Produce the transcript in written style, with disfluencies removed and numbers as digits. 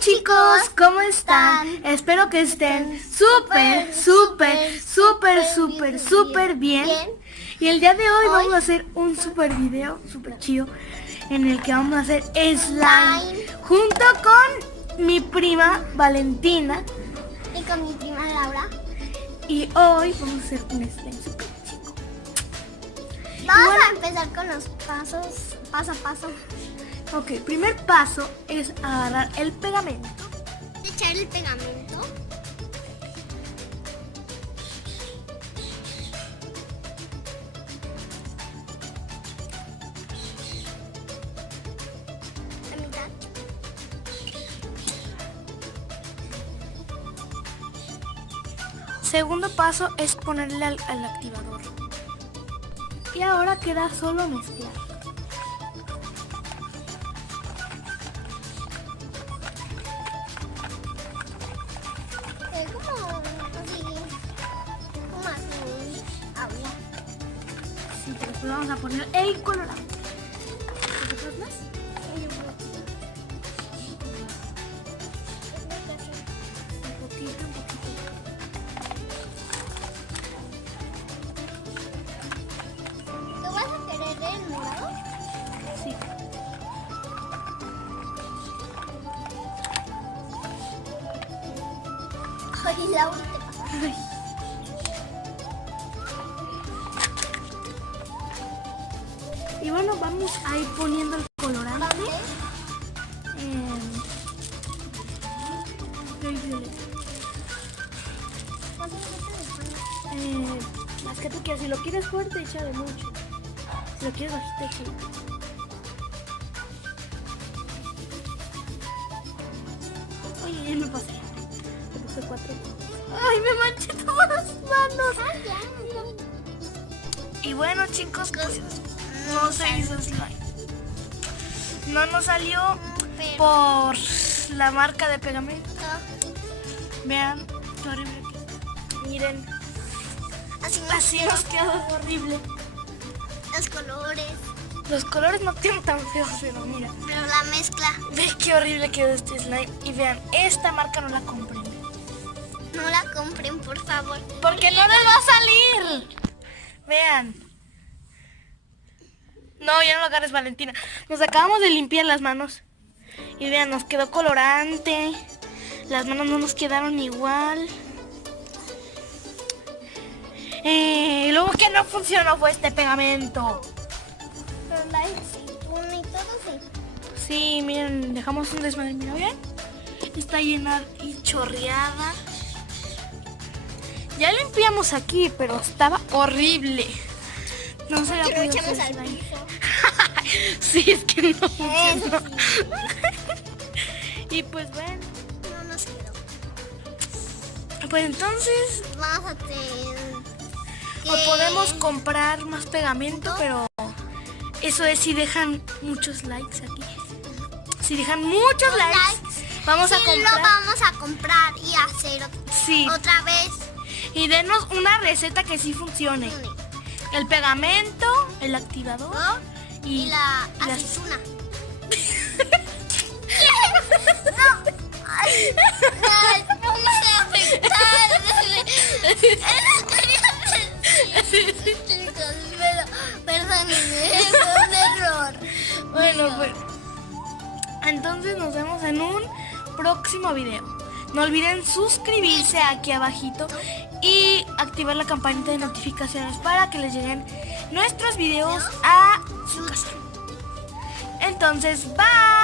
chicos, ¿cómo están? Espero que estén súper bien. Y el día de hoy vamos a hacer un super video, súper chido, en el que vamos a hacer slime junto con mi prima Valentina y con mi prima Laura. Y hoy vamos a hacer un slime súper chido. Vamos a empezar con los pasos, paso a paso. Ok, primer paso es agarrar el pegamento. Echar el pegamento. La mitad. Segundo paso es ponerle al activador. Y ahora queda solo mezclar. Es como así, agua. Sí, pero después vamos a poner el colorante. ¿Otros más? Un poquito. ¿Tú vas a querer el morado? Sí. Ay, Laura, te pasa. Ay. Y bueno, vamos a ir poniendo el colorante. El violeta. Más que tú quieras, si lo quieres fuerte, échale mucho. Si lo quieres bajito, échale. Oye, ya me pasé. Me puse 4. ¡Ay, me manché todas las manos! Y bueno, chicos, pues no se hizo slime. No nos salió por la marca de pegamento. Vean, qué horrible que está. Miren, así nos quedó horrible. Los colores, Los colores no tienen tan feos, pero mira. pero la mezcla. Ve qué horrible quedó este slime. Y vean, esta marca no la compré. No la compren, por favor. Porque no les va a salir. Vean. No, ya no lo agarres, Valentina. Nos acabamos de limpiar las manos. Y vean, nos quedó colorante. Las manos no nos quedaron igual. Luego que no funcionó fue este pegamento. Pero la aceituna y todo sí. Sí, miren, dejamos un desmadre. Mira, ¿ven? Está llena y chorreada. Ya limpiamos aquí, pero estaba horrible. No se Que la lo echamos al slime. piso. Sí, es que no funcionó. Eso sí. Y pues bueno, No nos quedó. pues entonces Vamos a tener o podemos comprar más pegamento, pero eso es si dejan muchos likes aquí. Si dejan muchos likes, vamos a Sí, comprar. lo vamos a comprar y hacer Sí, otra vez. y denos una receta que sí funcione. El pegamento, el activador Y la y las- aceituna. No. Ay, no me afectar. Chicos, perdónenme, fue un error. Bueno, pues entonces nos vemos en un próximo video. No olviden suscribirse aquí abajito y activar la campanita de notificaciones para que les lleguen nuestros videos a su casa. Entonces, bye.